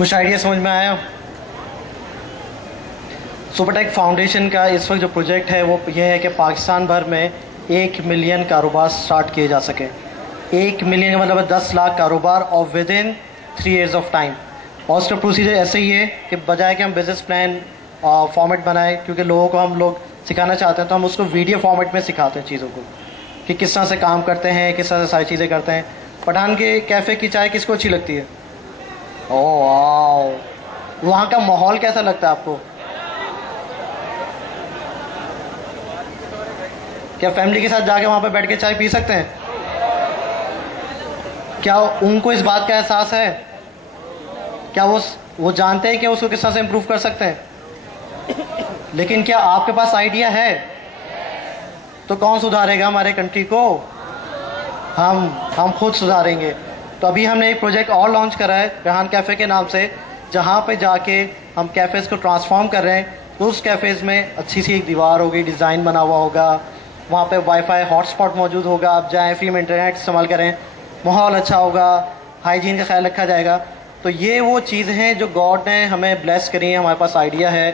कुछ आइडिया समझ में आया? सुपरटेक फाउंडेशन का इस वक्त जो प्रोजेक्ट है वो ये है कि पाकिस्तान भर में 1 मिलियन कारोबार स्टार्ट किए जा सके। 1 मिलियन का मतलब 10 लाख कारोबार और with in 3 years of time. और उसका प्रोसीजर ऐसे ही है कि बजाय कि हम बिजनेस प्लान फॉर्मेट बनाएं, क्योंकि लोगों को हम लोग सिखाना चाहते हैं तो हम उसको वीडियो फॉर्मेट में सिखाते हैं चीज़ों को कि किस तरह से काम करते हैं, किस तरह से सारी चीज़ें करते हैं। पठान के कैफ़े की चाय किसको अच्छी लगती है? ओह वाह, वहाँ का माहौल कैसा लगता है आपको? क्या फैमिली के साथ जाके वहाँ पे बैठ के चाय पी सकते हैं? क्या उनको इस बात का एहसास है? क्या वो जानते हैं कि उसको किस तरह से इम्प्रूव कर सकते हैं? लेकिन क्या आपके पास आइडिया है? तो कौन सुधारेगा हमारे कंट्री को? हम खुद सुधारेंगे। तो अभी हमने एक प्रोजेक्ट और लॉन्च करा है रेहान कैफ़े के नाम से, जहाँ पे जाके हम कैफ़ेज़ को ट्रांसफॉर्म कर रहे हैं। तो उस कैफ़ेज़ में अच्छी सी एक दीवार होगी, डिज़ाइन बना हुआ होगा, वहाँ पे वाईफाई हॉटस्पॉट मौजूद होगा, आप जाएँ फ्री में इंटरनेट इस्तेमाल करें, माहौल अच्छा होगा, हाइजीन का ख्याल रखा जाएगा। तो ये वो चीज़ हैं जो गॉड ने हमें ब्लेस करी है, हमारे पास आइडिया है।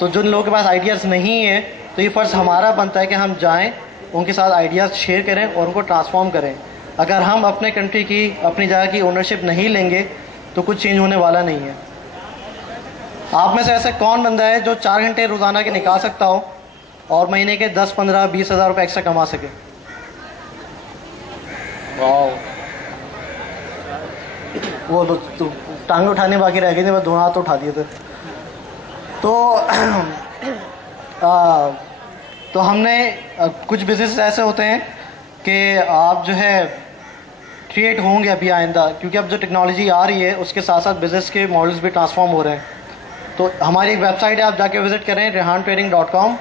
तो जिन लोगों के पास आइडियाज़ नहीं है तो ये फ़र्ज़ हमारा बनता है कि हम जाएं, उनके साथ आइडियाज़ शेयर करें और उनको ट्रांसफॉर्म करें। अगर हम अपने कंट्री की, अपनी जगह की ओनरशिप नहीं लेंगे तो कुछ चेंज होने वाला नहीं है। आप में से ऐसे कौन बंदा है जो 4 घंटे रोज़ाना के निकाल सकता हो और महीने के 10, 15, 20 हज़ार रुपये एक्स्ट्रा कमा सके? वाह, वो तो टांगे उठाने बाकी रह गई थी, मैं दोनों हाथ उठा दिए थे। तो हमने कुछ बिजनेस ऐसे होते हैं कि आप जो है क्रिएट होंगे अभी आइंदा, क्योंकि अब जो टेक्नोलॉजी आ रही है उसके साथ साथ बिजनेस के मॉडल्स भी ट्रांसफॉर्म हो रहे हैं। तो हमारी एक वेबसाइट है, आप जाके विजिट करें rehantraining.com,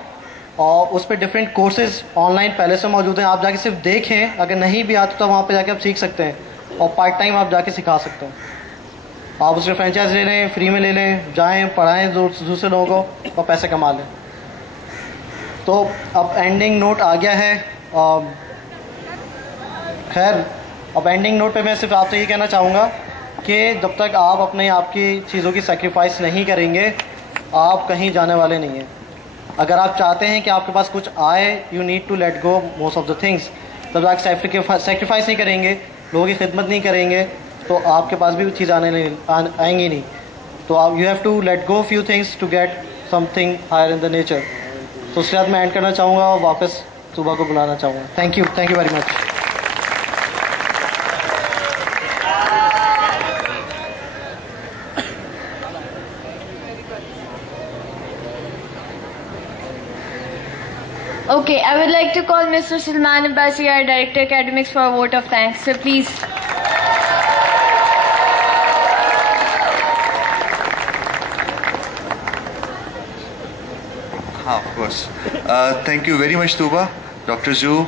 और उस पर डिफरेंट कोर्सेज ऑनलाइन पहले से मौजूद हैं। आप जाके सिर्फ देखें, अगर नहीं भी आते तो वहाँ पे जाके आप सीख सकते हैं और पार्ट टाइम आप जाके सिखा सकते हैं। आप उसके फ्रेंचाइज ले लें, फ्री में ले लें, जाएं पढ़ाएं दूसरे लोगों को और पैसे कमा लें। तो अब एंडिंग नोट आ गया है। खैर, अब एंडिंग नोट पे मैं सिर्फ आपसे ये कहना चाहूँगा कि जब तक आप अपने आप की चीज़ों की सेक्रीफाइस नहीं करेंगे, आप कहीं जाने वाले नहीं हैं। अगर आप चाहते हैं कि आपके पास कुछ आए, you need to let go most of the things. जब आप सेक्रीफाइस नहीं करेंगे, लोगों की खिदमत नहीं करेंगे, तो आपके पास भी वो चीज़ आएंगी नहीं। तो आप you have to let go few things to get something higher in the nature. तो उसके बाद मैं एंड करना चाहूँगा और वापस सुबह को बुलाना चाहूँगा। Thank you very much. Okay, I would like to call Mr. Salman Abbasi, our Director Academics, for a vote of thanks. So please. Of course. Thank you very much, Tuba, Dr. Zhu,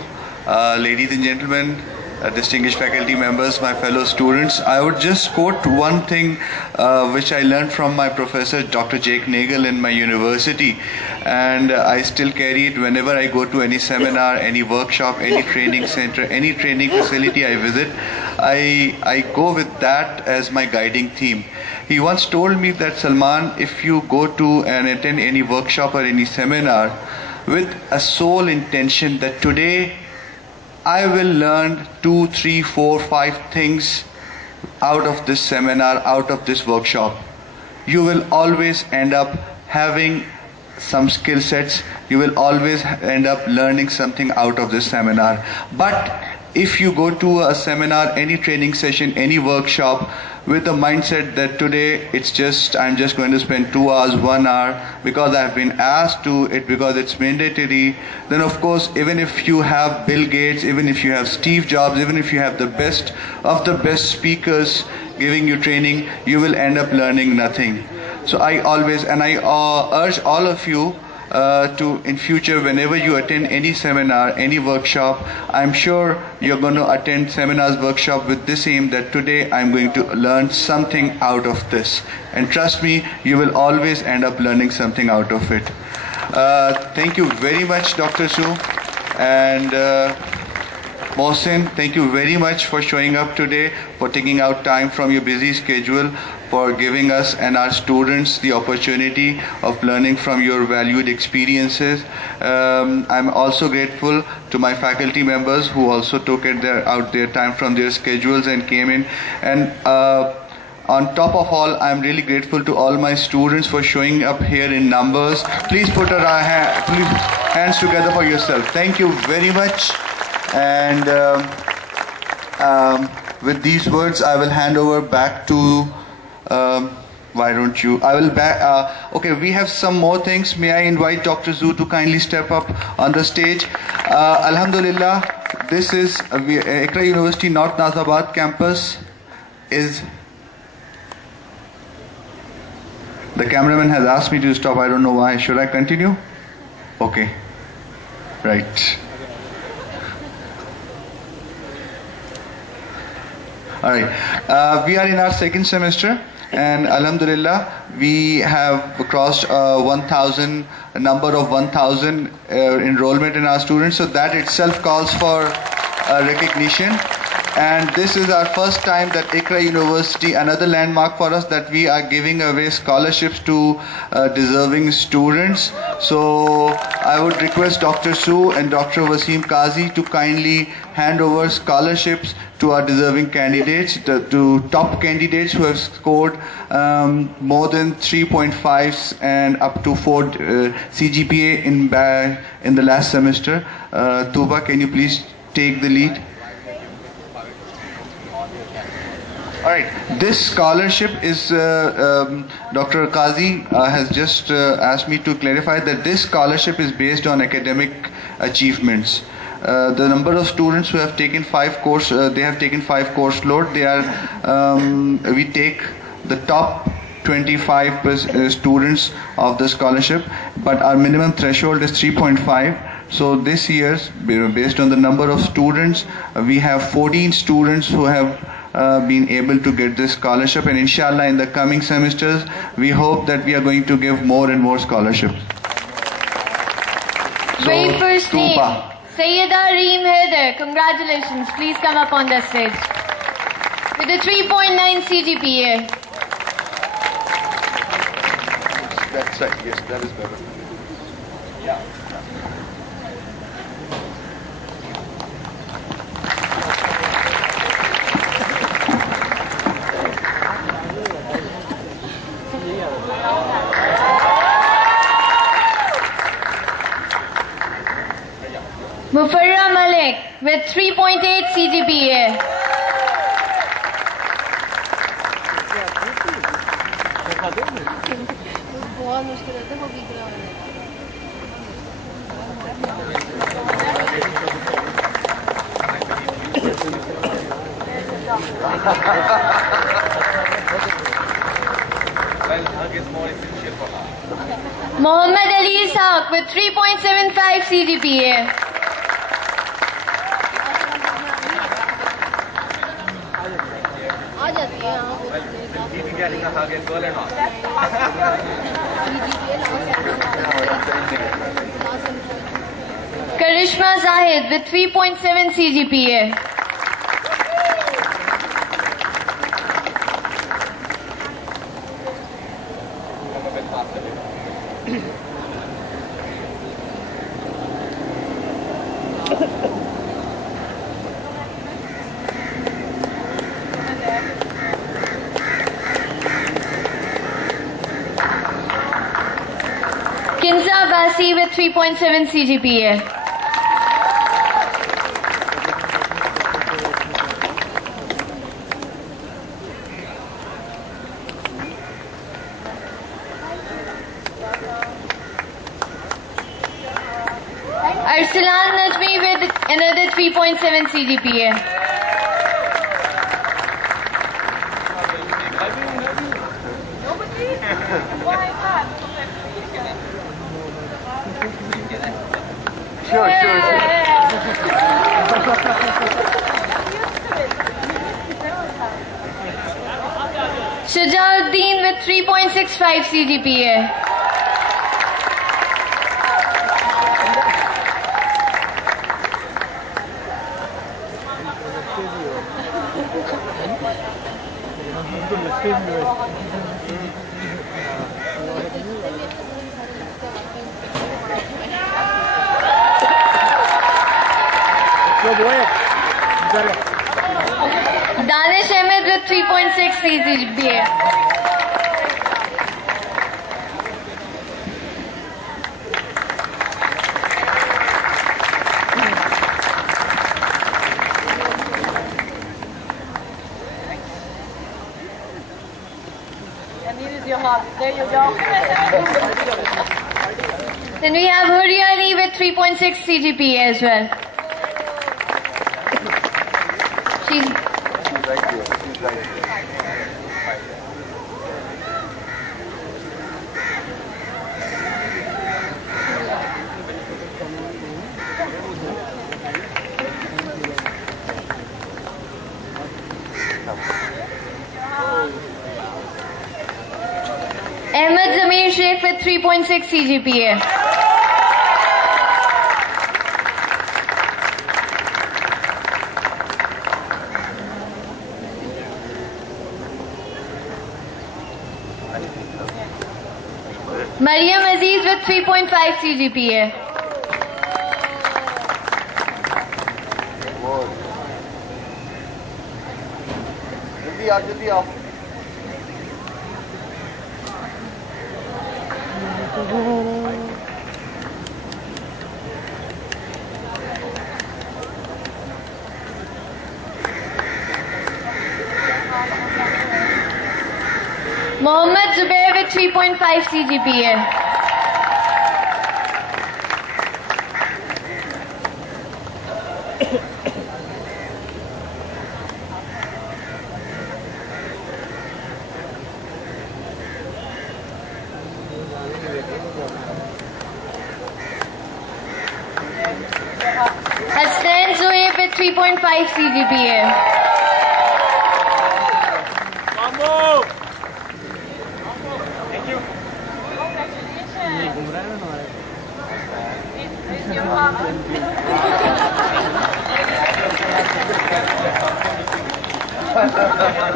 ladies and gentlemen, distinguished faculty members, my fellow students. I would just quote one thing which I learned from my professor, Dr. Jake Nagel, in my university, and I still carry it whenever I go to any seminar, any workshop, any training center, any training facility I visit. I go with that as my guiding theme. He once told me that, Salman, if you go to and attend any workshop or any seminar with a sole intention that today I will learn 2, 3, 4, 5 things out of this seminar, out of this workshop, you will always end up having some skill sets. You will always end up learning something out of this seminar. But if you go to a seminar, any training session, any workshop with the mindset that today I'm just going to spend 2 hours, 1 hour because I've been asked to it, because it's mandatory, then of course, even if you have Bill Gates, even if you have Steve Jobs, even if you have the best of the best speakers giving you training, you will end up learning nothing. So I always, and I urge all of you to, in future, whenever you attend any seminar, any workshop, I'm sure you're going to attend seminars, workshop with this aim that today I'm going to learn something out of this. And trust me, you will always end up learning something out of it. Thank you very much, Dr. Su. And Mohsin, thank you very much for showing up today, for taking out time from your busy schedule, for giving us and our students the opportunity of learning from your valued experiences. I'm also grateful to my faculty members who also took out their time from their schedules and came in. And on top of all, I'm really grateful to all my students for showing up here in numbers. Please put hands together for yourself. Thank you very much. And with these words, I will hand over back to. Why don't you? I will back. Okay, we have some more things. May I invite Dr. Zhu to kindly step up on the stage? Alhamdulillah, this is Iqra University North Nazabad campus. The cameraman has asked me to stop. I don't know why. Should I continue? Okay. Right. All right. We are in our second semester, and Alhamdulillah, we have crossed 1,000, a number of 1,000 enrollment in our students. So that itself calls for recognition. And this is our first time that Iqra University, another landmark for us, that we are giving away scholarships to deserving students. So I would request Dr. Su and Dr. Wasim Qazi to kindly hand over scholarships to our deserving candidates, to top candidates who have scored more than 3.5 and up to 4 CGPA in the last semester. Tuba, can you please take the lead? All right. This scholarship is, Dr. Qazi has just asked me to clarify that this scholarship is based on academic achievements. The number of students who have taken 5 course, they have taken 5 course load. They are, we take the top 25 students of the scholarship, but our minimum threshold is 3.5. So this year, based on the number of students, we have 14 students who have been able to get this scholarship, and inshallah in the coming semesters we hope that we are going to give more and more scholarships. Very first name, Sayyida Reem Haider. Congratulations. Please come up on the stage. With a 3.9 CGPA. That's right. Yes, that is better. Yeah. Mufarra Malik with 3.8 CGPA. Muhammad Ali Ishaq with 3.75 CGPA. Karishma Zahid with 3.7 CGPA. Kinza Basi with 3.7 CGPA. Arsalan Najmi with another 3.7 CGPA. Sure. Shajauddin with 3.65 CGPA. Danish Ahmed with 3.6 CGPA. There you go. Then we have Huria Ali with 3.6 CGPA as well. She's right here. She's right here. Ahmed Zamir Sheikh with 3.6 CGPA. Mariam Aziz with 3.5 CGPA. जल्दी आओ Mohammad Zubair with 3.5 CGPA. Hassan Zoeb with 3.5 CGPA.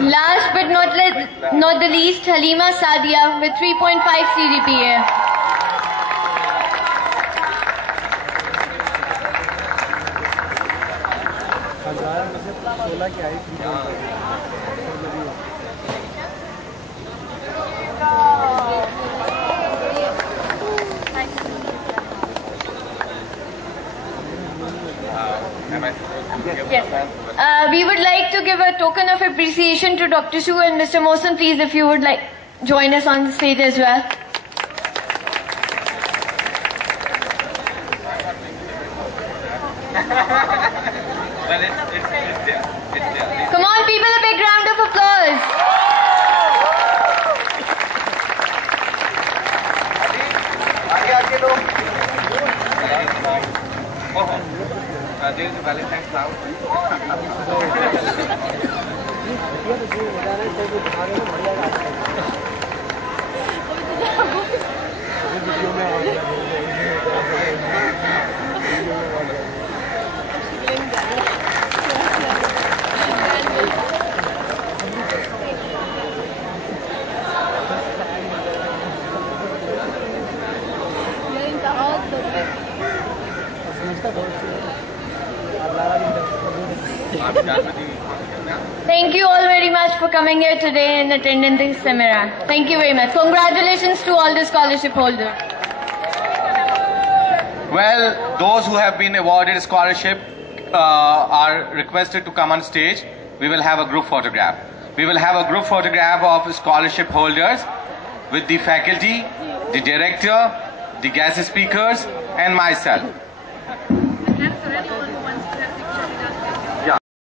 Last but not the least, Halima Sadia with 3.5 CGPA. Yes. We would like to give a token of appreciation to Dr. Shu and Mr. Mohsen, please, if you would like join us on the stage as well. Come on, people, a big round of applause. There's a Valentine's flower. Thank you all very much for coming here today and attending this seminar. Thank you very much. Congratulations to all the scholarship holders. Well, those who have been awarded scholarship are requested to come on stage. We will have a group photograph. We will have a group photograph of scholarship holders with the faculty, the director, the guest speakers, and myself.